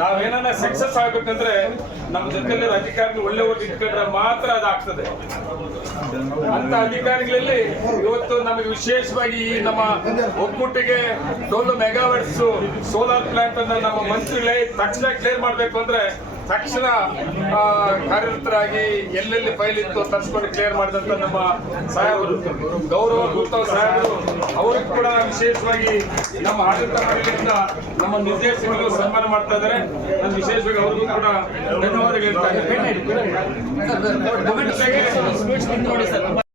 ನಾವೇನ success ಆಗ್ಬೇಕಂದ್ರೆ ನಮ್ಮ ಜೊತೆಲಿ ಅಧಿಕಾರಿಗಳು ಒಳ್ಳೆಯವರು ಇಟ್ಕೊಂಡ್ರೆ ಮಾತ್ರ ಅದಾಗ್ತದೆ. ಅಂತ ಅಧಿಕಾರಿಗಳಲ್ಲಿ ಇವತ್ತು ನಮಗೆ ವಿಶೇಷವಾಗಿ ನಮ್ಮ ಒಕ್ಕೂಟಿಗೆ 12 ಮೆಗಾವಾಟ್ಸ್ ಸೋಲಾರ್ ಪ್ಲಾಂಟ್ ಅನ್ನ ನಮ್ಮ ಮಂತ್ರಿಗಳೇ ತಕ್ಷಣ ಕ್ಲಿಯರ್ ಮಾಡಬೇಕು ಅಂದ್ರೆ ತಕ್ಷಣ ಕಾರ್ಯರತರಾಗಿ ಎಲ್ಲೆಲ್ಲಿ ಫೈಲ್ ಇತ್ತು ತರಿಸ್ಕೊಂಡು ಕ್ಲಿಯರ್ ಮಾಡಿದಂತ ನಮ್ಮ ಸಾಹೇಬರು ಗೌರವ ಗುತ್ತವ್ ಸಾಹೇಬರು ಅವ್ರಿಗೆ ಕೂಡ ವಿಶೇಷವಾಗಿ ನಮ್ಮ ಆಡಳಿತ ಮಂಡಳಿಯಿಂದ ನಮ್ಮ ನಿರ್ದೇಶಕರು ಸನ್ಮಾನ ಮಾಡ್ತಾ ಇದ್ದಾರೆ. ನಾನು ವಿಶೇಷವಾಗಿ ಅವ್ರಿಗೂ ಕೂಡ ಧನ್ಯವಾದ ಹೇಳ್ತಾ ಇದ್ದೇನೆ.